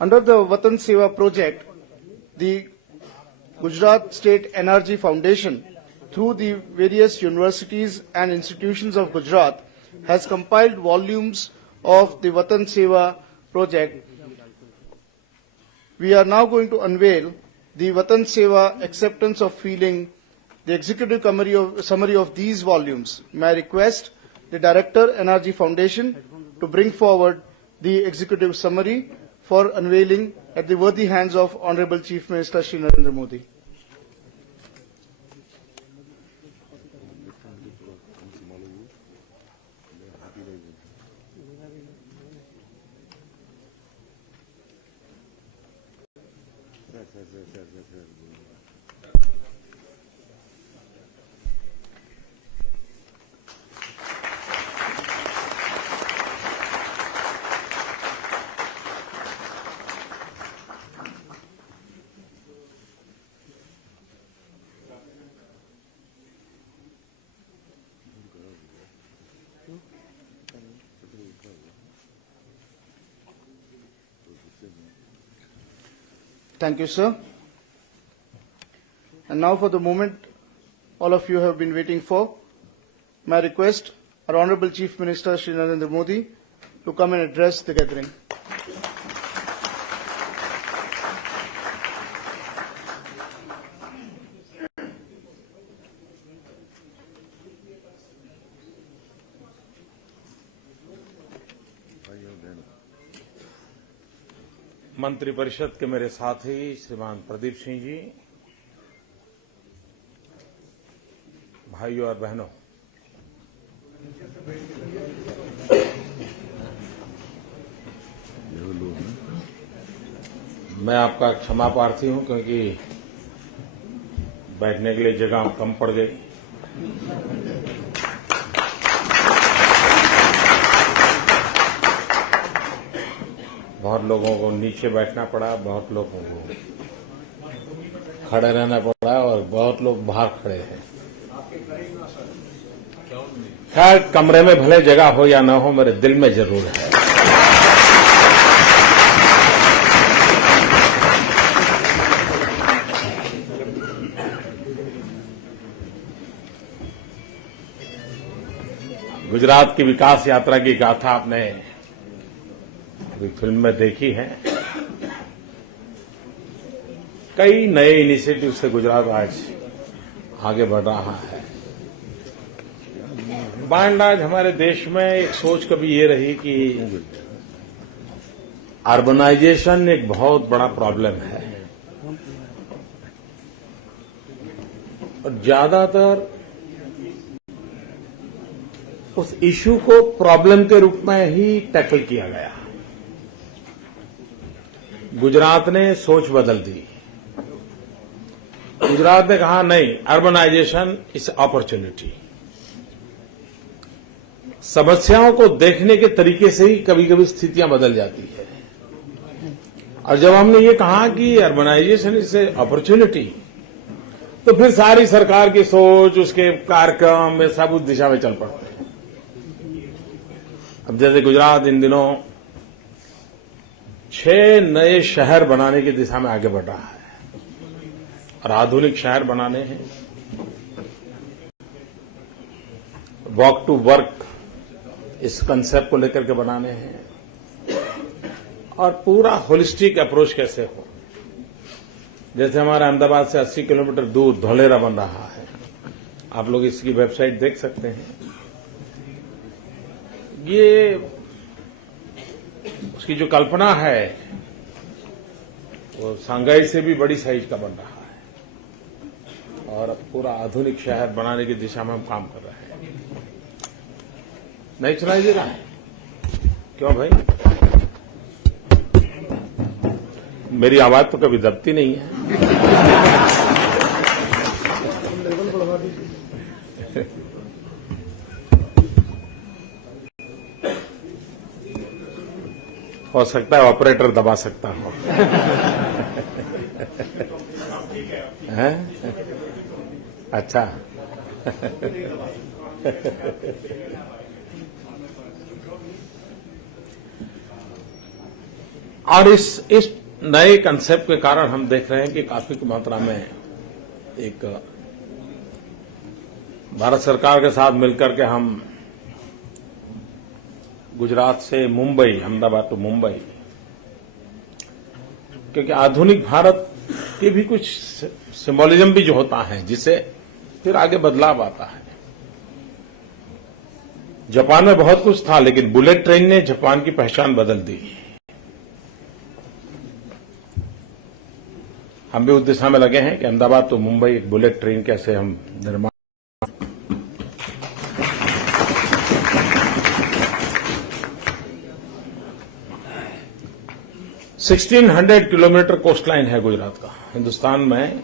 Under the Vatan Seva project, the Gujarat State NRG Foundation, through the various universities and institutions of Gujarat, has compiled volumes of the Vatan Seva project. We are now going to unveil the Vatan Seva acceptance of feeling, the executive summary of these volumes. May I request the Director, NRG Foundation, to bring forward the executive summary for unveiling at the worthy hands of Honorable Chief Minister Shri Narendra Modi. Thank you, sir. And now for the moment all of you have been waiting for, may I request our Honorable Chief Minister Shri Narendra Modi to come and address the gathering. मंत्रिपरिषद के मेरे साथी श्रीमान प्रदीप सिंह जी, भाइयों और बहनों, मैं आपका क्षमा प्रार्थी हूं क्योंकि बैठने के लिए जगह कम पड़ गई। बहुत लोगों को नीचे बैठना पड़ा, बहुत लोगों को खड़े रहना पड़ा और बहुत लोग बाहर खड़े हैं। खैर, कमरे में भले जगह हो या न हो, मेरे दिल में जरूर है। गुजरात की विकास यात्रा की गाथा आपने अभी फिल्म में देखी है। कई नए इनिशिएटिव से गुजरात आज आगे बढ़ रहा है। बांडाज हमारे देश में एक सोच कभी ये रही कि अर्बनाइजेशन एक बहुत बड़ा प्रॉब्लम है और ज्यादातर उस इश्यू को प्रॉब्लम के रूप में ही टैकल किया गया। गुजरात ने सोच बदल दी। गुजरात ने कहा नहीं, अर्बनाइजेशन इज अपॉर्चुनिटी। समस्याओं को देखने के तरीके से ही कभी कभी स्थितियां बदल जाती है। और जब हमने ये कहा कि अर्बनाइजेशन इज ए अपॉर्चुनिटी, तो फिर सारी सरकार की सोच, उसके कार्यक्रम में सब उस दिशा में चल पड़ते हैं। अब जैसे गुजरात इन दिनों 6 नए शहर बनाने की दिशा में आगे बढ़ रहा है और आधुनिक शहर बनाने हैं। वॉक टू वर्क इस कंसेप्ट को लेकर के बनाने हैं और पूरा होलिस्टिक अप्रोच कैसे हो। जैसे हमारा अहमदाबाद से 80 किलोमीटर दूर धौलेरा बन रहा है, आप लोग इसकी वेबसाइट देख सकते हैं। ये उसकी जो कल्पना है वो सांघाई से भी बड़ी साइज का बन रहा है और अब पूरा आधुनिक शहर बनाने की दिशा में हम काम कर रहे हैं। नहीं सुनाई दे रहा है? क्यों भाई? मेरी आवाज तो कभी दबती नहीं है। हो सकता है ऑपरेटर दबा सकता हो। हैं? अच्छा। और इस नए कंसेप्ट के कारण हम देख रहे हैं कि काफी मात्रा में एक भारत सरकार के साथ मिलकर के हम गुजरात से मुंबई, अहमदाबाद टू मुंबई, क्योंकि आधुनिक भारत के भी कुछ सिंबोलिज्म भी जो होता है जिससे फिर आगे बदलाव आता है। जापान में बहुत कुछ था, लेकिन बुलेट ट्रेन ने जापान की पहचान बदल दी। हम भी उस दिशा में लगे हैं कि अहमदाबाद तो मुंबई एक बुलेट ट्रेन कैसे हम निर्माण। $1,600 किलोमीटर कोस्ट लाइन है गुजरात का। हिंदुस्तान में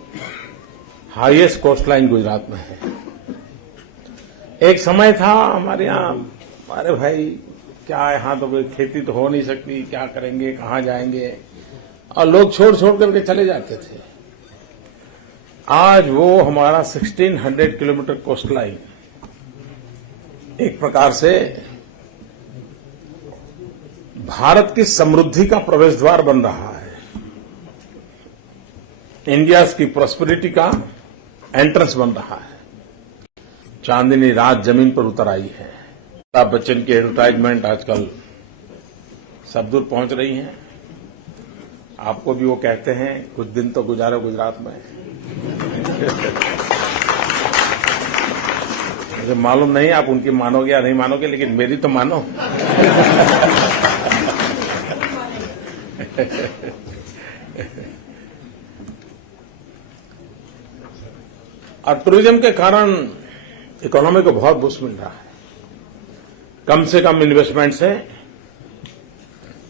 हाईएस्ट कोस्ट लाइन गुजरात में है। एक समय था हमारे यहां, अरे भाई क्या यहां तो कोई खेती तो हो नहीं सकती, क्या करेंगे, कहां जाएंगे, और लोग छोड़ करके चले जाते थे। आज वो हमारा 1,600 किलोमीटर कोस्ट लाइन एक प्रकार से भारत की समृद्धि का प्रवेश द्वार बन रहा है, इंडिया की प्रॉस्पेरिटी का एंट्रेंस बन रहा है। चांदनी रात जमीन पर उतर आई है। अमिताभ बच्चन की एडवर्टाइजमेंट आजकल सब दूर पहुंच रही है। आपको भी वो कहते हैं कुछ दिन तो गुजारो गुजरात में। मुझे मालूम नहीं आप उनकी मानोगे या नहीं मानोगे, लेकिन मेरी तो मानो। और टूरिज्म के कारण इकोनॉमी को बहुत बूस्ट मिल रहा है। कम से कम इन्वेस्टमेंट से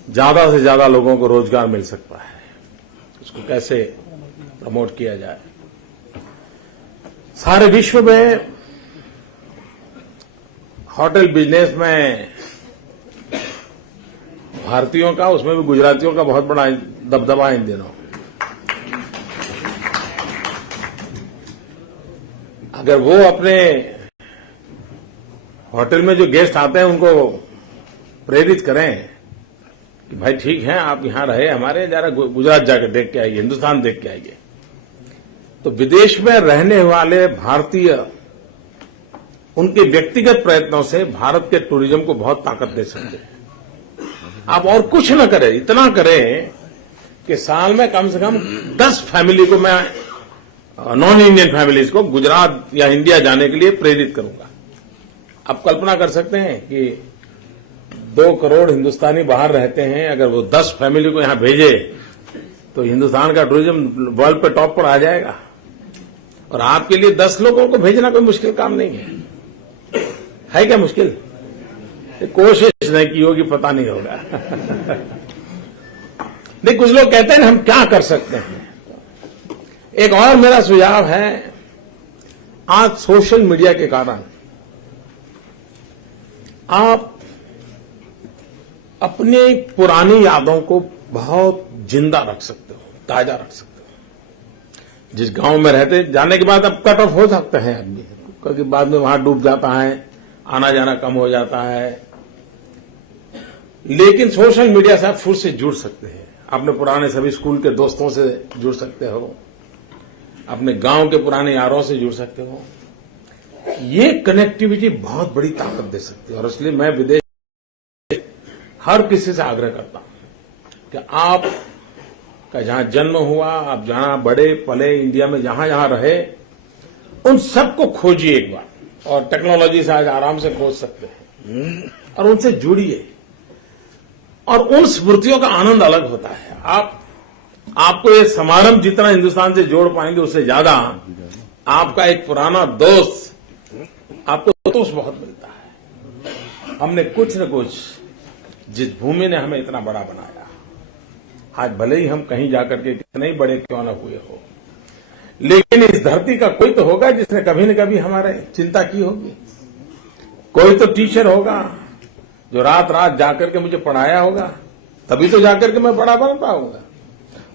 ज्यादा लोगों को रोजगार मिल सकता है। उसको कैसे प्रमोट किया जाए। सारे विश्व में होटल बिजनेस में भारतीयों का, उसमें भी गुजरातियों का बहुत बड़ा दबदबा है इन दिनों। अगर वो अपने होटल में जो गेस्ट आते हैं उनको प्रेरित करें कि भाई ठीक है आप यहां रहे, हमारे जरा गुजरात जाकर देख के आइए, हिंदुस्तान देख के आइए, तो विदेश में रहने वाले भारतीय उनके व्यक्तिगत प्रयत्नों से भारत के टूरिज्म को बहुत ताकत दे सकते हैं। आप और कुछ न करें, इतना करें कि साल में कम से कम 10 फैमिली को मैं, नॉन इंडियन फैमिलीज को गुजरात या इंडिया जाने के लिए प्रेरित करूंगा। आप कल्पना कर सकते हैं कि 2 करोड़ हिंदुस्तानी बाहर रहते हैं, अगर वो 10 फैमिली को यहां भेजे तो हिंदुस्तान का टूरिज्म वर्ल्ड पे टॉप पर आ जाएगा। और आपके लिए 10 लोगों को भेजना कोई मुश्किल काम नहीं है क्या मुश्किल? कोशिश नहीं की होगी, पता नहीं होगा। नहीं, कुछ लोग कहते हैं हम क्या कर सकते हैं। एक और मेरा सुझाव है, आज सोशल मीडिया के कारण आप अपनी पुरानी यादों को बहुत जिंदा रख सकते हो, ताजा रख सकते हो। जिस गांव में रहते, जाने के बाद अब कट ऑफ हो सकते हैं आदमी, क्योंकि बाद में वहां डूब जाता है, आना जाना कम हो जाता है, लेकिन सोशल मीडिया से आप फिर से जुड़ सकते हैं। अपने पुराने सभी स्कूल के दोस्तों से जुड़ सकते हो, अपने गांव के पुराने यारों से जुड़ सकते हो। ये कनेक्टिविटी बहुत बड़ी ताकत दे सकती है। और इसलिए मैं विदेश हर किसी से आग्रह करता हूं कि आप का जहां जन्म हुआ, आप जहां बड़े पले, इंडिया में जहां रहे, उन सबको खोजिए एक बार। और टेक्नोलॉजी से आज आराम से खोज सकते हैं, और उनसे जुड़िए। और उन स्मृतियों का आनंद अलग होता है। आपको ये समारंभ जितना हिंदुस्तान से जोड़ पाएंगे, उससे ज्यादा आपका एक पुराना दोस्त, आपको दोस्त बहुत मिलता है। हमने कुछ न कुछ, जिस भूमि ने हमें इतना बड़ा बनाया, आज भले ही हम कहीं जाकर के कितने ही बड़े क्यों न हुए हो, लेकिन इस धरती का कोई तो होगा जिसने कभी न कभी हमारे चिंता की होगी। कोई तो टीचर होगा जो रात रात जाकर के मुझे पढ़ाया होगा, तभी तो जाकर के मैं बड़ा बन पाऊंगा।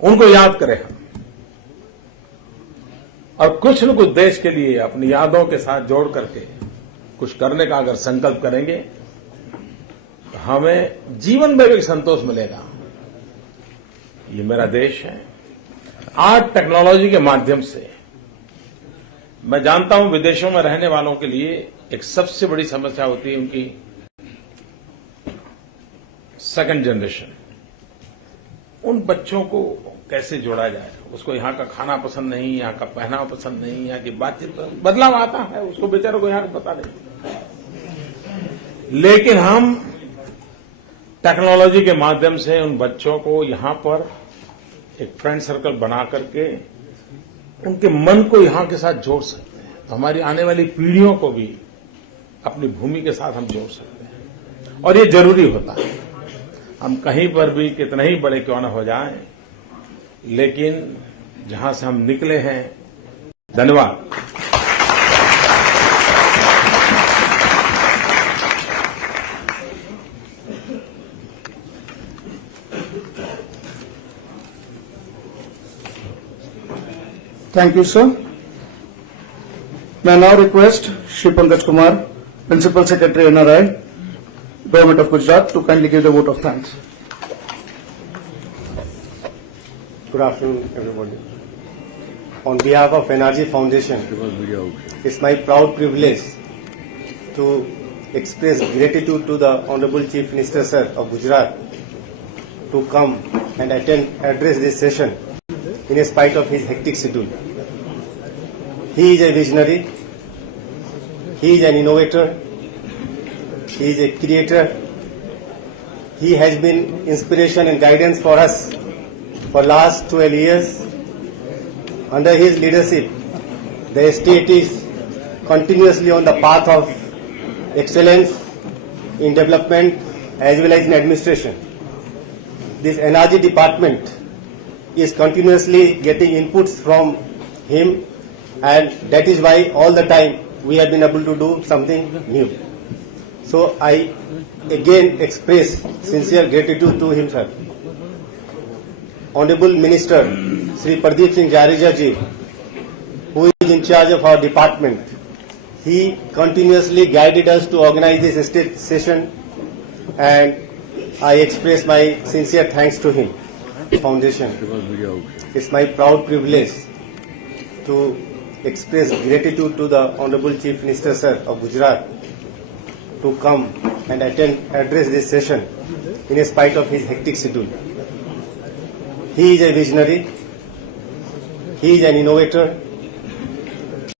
उनको याद करें हम, और कुछ न कुछ देश के लिए अपनी यादों के साथ जोड़ करके कुछ करने का अगर संकल्प करेंगे तो हमें जीवन में भी संतोष मिलेगा। ये मेरा देश है। आज टेक्नोलॉजी के माध्यम से मैं जानता हूं विदेशों में रहने वालों के लिए एक सबसे बड़ी समस्या होती है उनकी सेकंड जनरेशन। उन बच्चों को कैसे जोड़ा जाए, उसको यहां का खाना पसंद नहीं, यहां का पहनावा पसंद नहीं, यहां की बातचीत बदलाव आता है, उसको बेचारों को यहां का पता नहीं। लेकिन हम टेक्नोलॉजी के माध्यम से उन बच्चों को यहां पर एक फ्रेंड सर्कल बना करके उनके मन को यहां के साथ जोड़ सकते हैं, तो हमारी आने वाली पीढ़ियों को भी अपनी भूमि के साथ हम जोड़ सकते हैं और ये जरूरी होता है। हम कहीं पर भी कितने ही बड़े क्यों न हो जाएं, लेकिन जहां से हम निकले हैं, धन्यवाद। Thank you, sir. May I now request Shri Pankaj Kumar, Principal Secretary NRI, Government of Gujarat, to kindly give the vote of thanks. Good afternoon, everybody. On behalf of NRG Foundation, it's my proud privilege to express gratitude to the Honorable Chief Minister, Sir, of Gujarat, to come and address this session in spite of his hectic schedule. He is a visionary, he is an innovator, he is a creator, he has been inspiration and guidance for us for last 12 years. Under his leadership, the state is continuously on the path of excellence in development as well as in administration. This NRG department is continuously getting inputs from him, and that is why all the time we have been able to do something new. So I again express sincere gratitude to him, sir. Honorable Minister Sri Pradeep Singh Jadeja ji, who is in charge of our department, he continuously guided us to organize this state session, and I express my sincere thanks to him. Foundation, it's my proud privilege to express gratitude to the Honorable Chief Minister, Sir, of Gujarat, to come and address this session in spite of his hectic schedule. He is a visionary, he is an innovator,